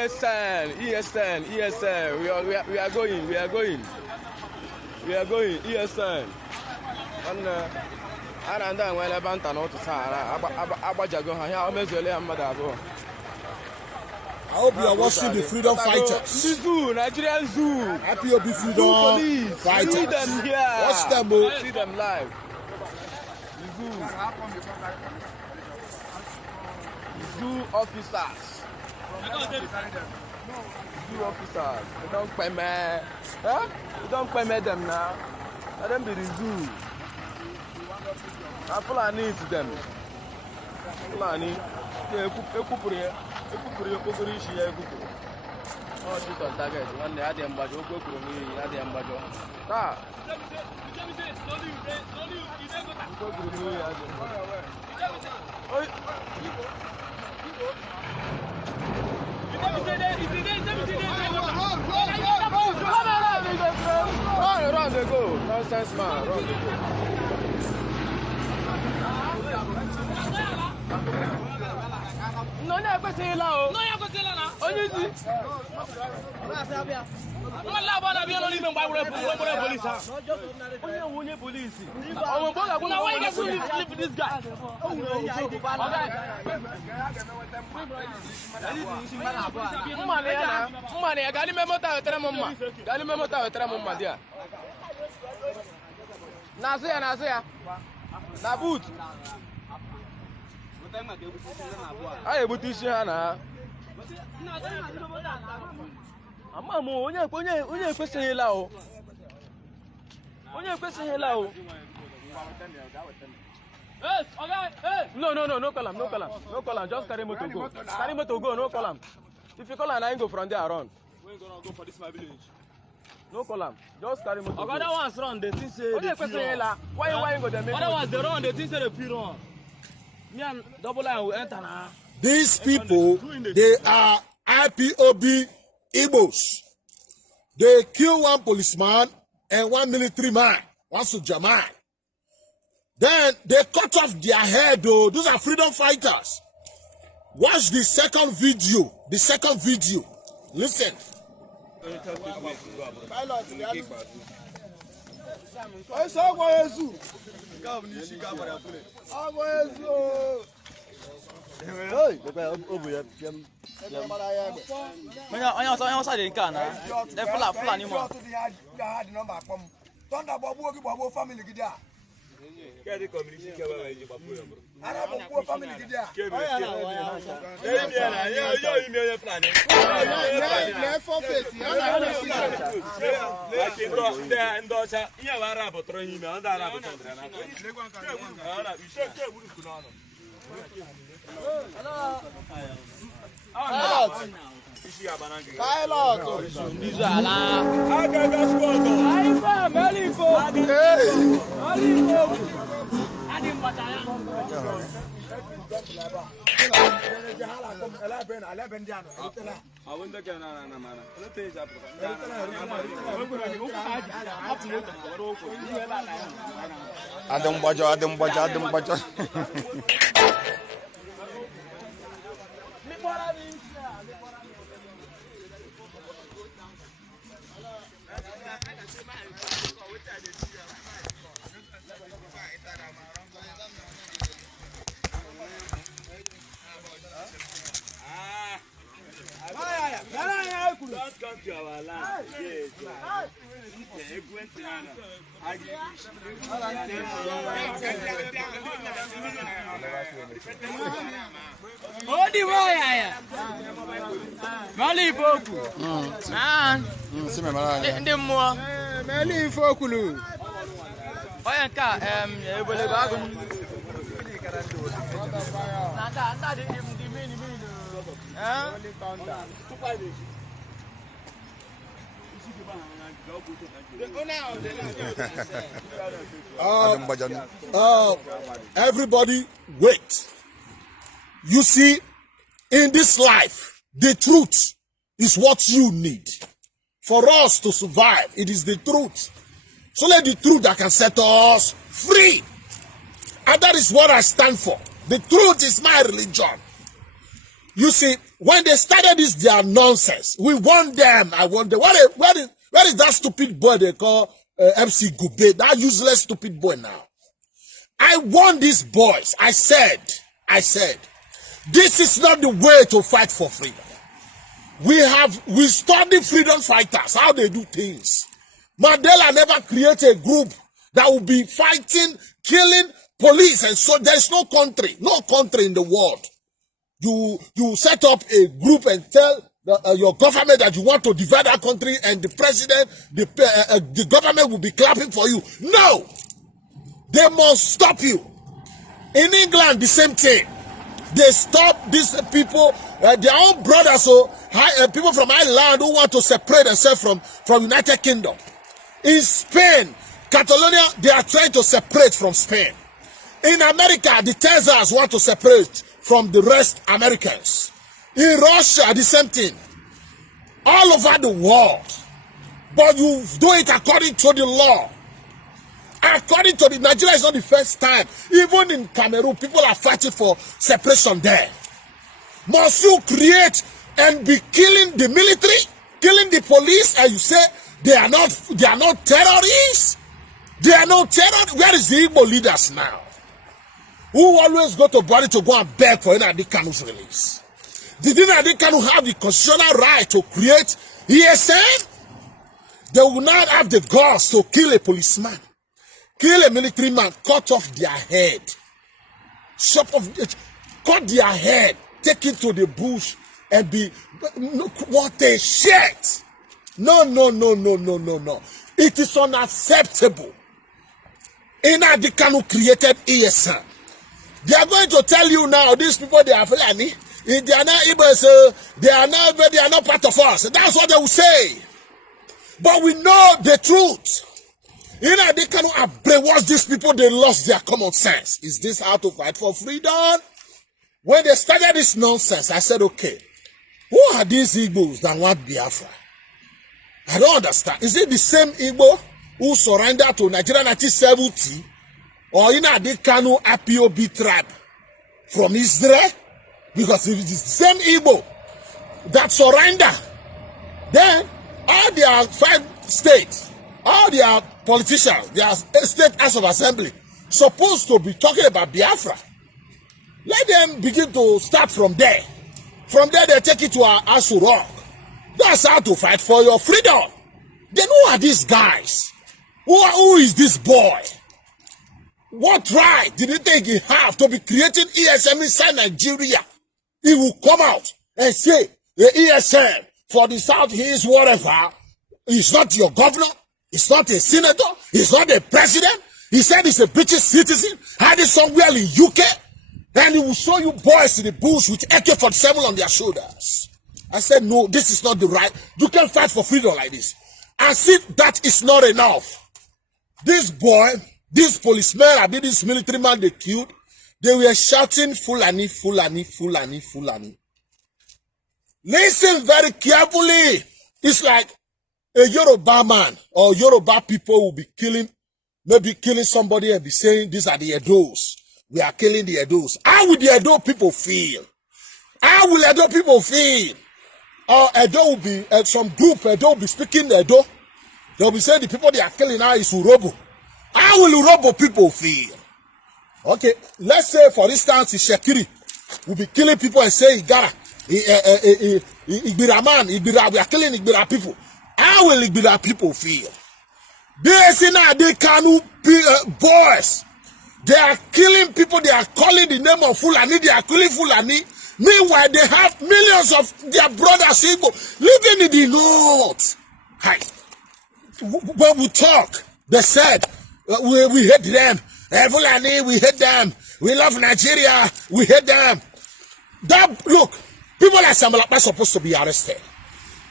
ESN. We are going. ESN. And and then when I bant an auto Abajago, I measure Madago. I hope you are watching the freedom fighters. Zoo, Nigerian Zoo. IPOB freedom fighters. See them here. Watch them, bro. See them live. Zoo officers. Zoo officers. They don't pay me. Huh? They don't pay me them now. Let them be the zoo. Fulani is them. Fulani. Oh, shoot on target. One day I didn't budge. I didn't budge. Ah. Run, they go. Nonsense, man. Run, they go. No, no, I'm going to say hello. No, I'm going to say hello. Oh, you see? Police. Why you leave this guy? Na boot. Aye, but this year na. Amamo, onye kwesịghị ịla o. Onye kwesịghị ịla o. No, call him. Just carry motor go. Carry motor go, no call him. If you call him, I go from there around. We're gonna go for this my village. No call him. Just carry motor go. Other ones run, they think say Onye kwesịghị ịla. Why you go there? Other ones they run, they think say they free run. Me and double line will enter now. These people, they are IPOB Igbos. They kill one policeman and one military man, one soldier man. Then they cut off their head, though. Those are freedom fighters. Watch the second video. Listen. Adam baca. Don't come to our land. Odi waya. Mali foku. Sime mara. Ndi mo. Mali fokulu. Oya ka ebole bagu. Nanda di mini. Everybody wait. You see, in this life, the truth is what you need. For us to survive, it is the truth. So let the truth that can set us free. And that is what I stand for. The truth is my religion. You see, when they started this, their nonsense. We want them. I want them. Where is that stupid boy they call MC Gube? That useless stupid boy now. I want these boys. I said, this is not the way to fight for freedom. We study freedom fighters, how they do things. Mandela never created a group that will be fighting, killing police, and so there's no country in the world. You set up a group and tell your government that you want to divide that country, and the president, the government will be clapping for you. No! They must stop you. In England, the same thing. They stop these people, their own brothers, people from Ireland who want to separate themselves from United Kingdom. In Spain, Catalonia, they are trying to separate from Spain. In America, the Texans want to separate from the rest Americans. In Russia, the same thing. All over the world. But you do it according to the law. According to Nigeria is not the first time. Even in Cameroon, people are fighting for separation there. Must you create and be killing the military, killing the police, and you say they are not terrorists? They are not terrorists. Where is the Igbo leaders now? Who always go to Buhari to go and beg for Nnamdi Kanu's release? Did Nnamdi Kanu have the constitutional right to create ESN? They will not have the guts to kill a policeman, kill a military man, cut off their head, cut their head, take it to the bush and be, what a shit. No. It is unacceptable. Nnamdi Kanu created ESN. They are going to tell you now, these people, they are Fulani. They are not Igbos, they are not part of us. That's what they will say. But we know the truth. Nnamdi Kanu have brainwashed these people, they lost their common sense. Is this how to fight for freedom? When they started this nonsense, I said, okay, who are these Igbos that want Biafra? I don't understand. Is it the same Igbo who surrendered to Nigeria in 1970? Or Nnamdi Kanu IPOB tribe from Israel? Because if it is the same Igbo that surrender, then all their 5 states, all their politicians, their state House of Assembly, supposed to be talking about Biafra. Let them begin to start from there. From there, they take it to our Aso Rock. That's how to fight for your freedom. Then who are these guys? Who is this boy? What right did he think he have to be creating ESM inside Nigeria? He will come out and say the ESM for the South East, whatever, he's not your governor, he's not a senator, he's not a president. He said he's a British citizen, had it somewhere in UK, and he will show you boys in the bush with AK-47 on their shoulders. I said, no, this is not the right. You can't fight for freedom like this. As if that is not enough. This boy, this policeman, this military man they killed, they were shouting, Fulani, Fulani, Fulani, Fulani. Listen very carefully. It's like a Yoruba man or Yoruba people will be maybe killing somebody and be saying, these are the Edos. We are killing the Edos. How will the Edo people feel? How will Edo people feel? Or Edo will be, some group, Edo will be speaking Edo. They'll be saying the people they are killing now is Urobo. How will Urobo people feel? Okay, let's say for instance, Shekiri will be killing people and say Igara, Igbira man, Igbira, we are killing Igbira people. How will Igbira people feel? They Kanu boys. They are killing people, they are calling the name of Fulani, they are killing Fulani. Meanwhile, they have millions of their brothers living in the north. Hi. When we talk, they said, we hate them. Fulani, we hate them. We love Nigeria, we hate them. Look, people like Samalapa are supposed to be arrested.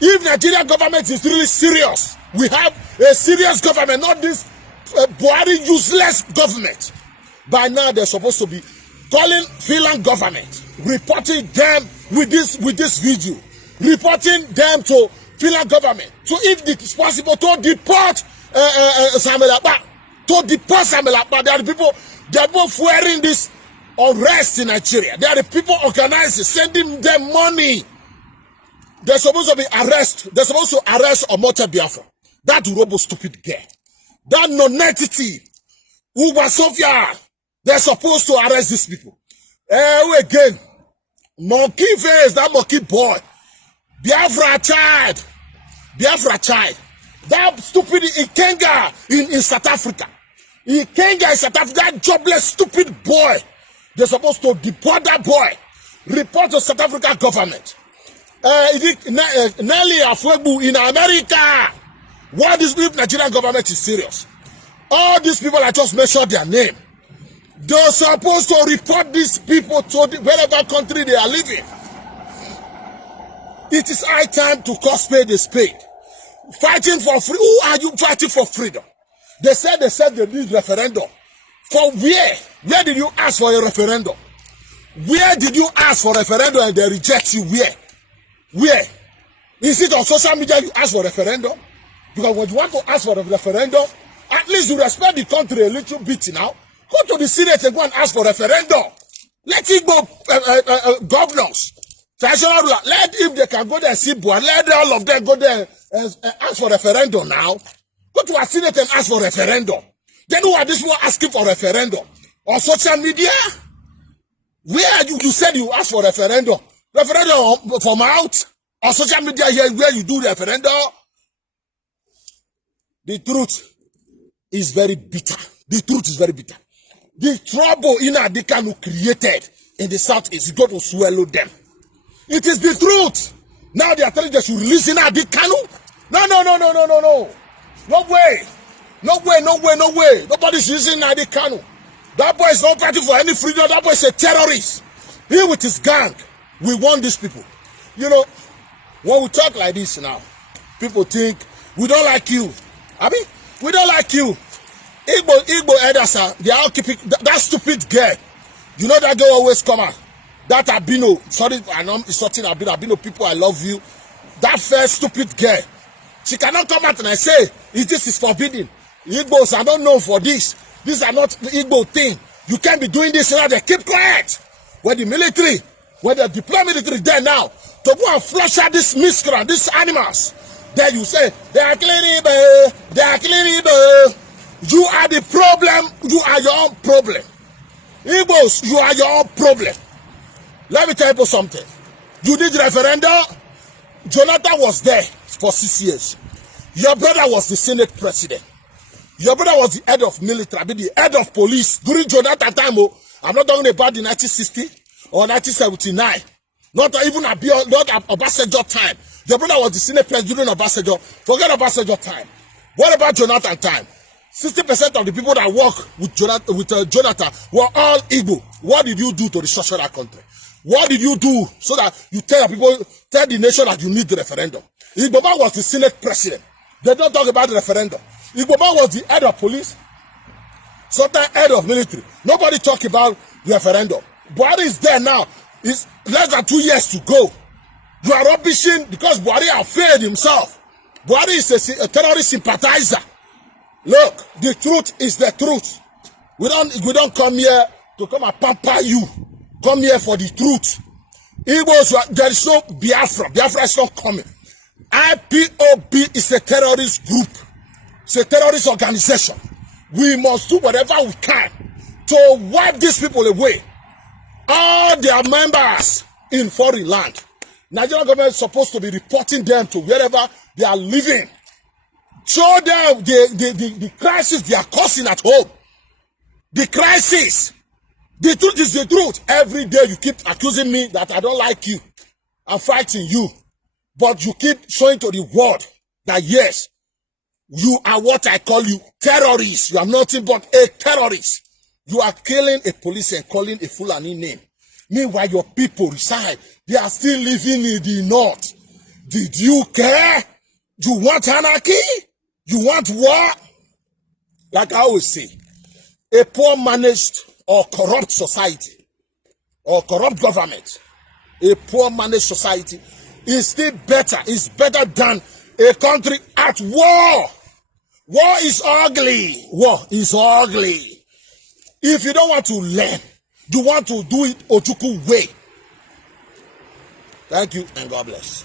If Nigerian government is really serious, we have a serious government, not this Buhari useless government. By now, they're supposed to be calling Finland government, reporting them with this video, reporting them to Finland government. So if it is possible to deport Samalapa, there are people, they are both wearing this unrest in Nigeria. They are the people organizing, sending them money. They're supposed to be arrested. They're supposed to arrest Omote Biafra. That robo stupid girl. That non-entity. Uba Sofia. They're supposed to arrest these people. Again. Monkey face, that monkey boy. Biafra child. Biafra child. That stupid Ikenga in South Africa. Ikenga in South Africa, that jobless stupid boy. They're supposed to deport that boy. Report to South Africa government. Nelly Afwebu in America. Why this Nigerian government is serious? All these people I just mentioned their name. They're supposed to report these people to wherever country they are living. It is high time to call spade a spade. Fighting for free. Who are you fighting for freedom? They said they need referendum. For where? Where did you ask for a referendum? Where did you ask for referendum and they reject you? Where? Where? Is it on social media you ask for referendum? Because when you want to ask for a referendum, at least you respect the country a little bit now. Go to the Senate and go and ask for referendum. Let it go, governors. Traditional ruler. Let if they can go there and see Buhari, let all of them go there and ask for referendum now. Go to a Senate and ask for referendum. Then who are these people asking for referendum? On social media? Where you said you asked for referendum? Referendum from out? On social media here where you do referendum? The truth is very bitter. The truth is very bitter. The trouble Nnamdi Kanu created in the south is going to swallow them. It is the truth. Now they are telling us to release Nnamdi Kanu. No. No way. No way. Nobody's using Nnamdi Kanu. That boy is not fighting for any freedom. That boy is a terrorist. He with his gang. We want these people. You know, when we talk like this now, people think we don't like you. I mean, we don't like you. Igbo elders, they are all keeping that stupid girl. You know that girl always come out. That Abino, sorry, I know it's something Abino people, I love you. That first stupid girl. She cannot come out and say, this is forbidden. Igbos are not known for this. These are not the Igbo thing. You can't be doing this now. They keep quiet. When the military, when they deploy military there now, to go and flush out this miscreant, these animals, then you say, they are killing Igbo, they are killing Igbo. You are the problem. You are your own problem. Igbos, you are your own problem. Let me tell you something. You did referendum. Jonathan was there for 6 years. Your brother was the Senate president. Your brother was the head of military, the head of police during Jonathan time. Oh, I'm not talking about the 1960 or 1979. Not even not Obasanjo time. Your brother was the Senate president during Obasanjo. Forget Obasanjo time. What about Jonathan time? 60% of the people that work with Jonathan were all Igbo. What did you do to restructure that country? What did you do so that you tell people, tell the nation that you need the referendum? Igbo Man was the Senate president. They don't talk about the referendum. Igbo Man was the head of police, sometimes head of military. Nobody talk about the referendum. Buhari is there now. It's less than 2 years to go. You are rubbishing because Buhari has failed himself. Buhari is a terrorist sympathizer. Look, the truth is the truth. We don't come here to come and pamper you. Come here for the truth. Igbos, there is no Biafra. Biafra is not coming. IPOB is a terrorist group. It's a terrorist organization. We must do whatever we can to wipe these people away. All their members in foreign land. Nigerian government is supposed to be reporting them to wherever they are living. Show them the crisis they are causing at home. The crisis. The truth is the truth. Every day you keep accusing me that I don't like you. I'm fighting you. But you keep showing to the world that yes, you are what I call you, terrorists. You are nothing but a terrorist. You are killing a police and calling a Fulani name. Meanwhile, your people reside. They are still living in the north. Did you care? You want anarchy? You want war? Like I always say, a poor managed or corrupt society or corrupt government, a poor managed society is still better, is better than a country at war. War is ugly. War is ugly. If you don't want to learn, You want to do it Ojukwu way. Thank you and God bless.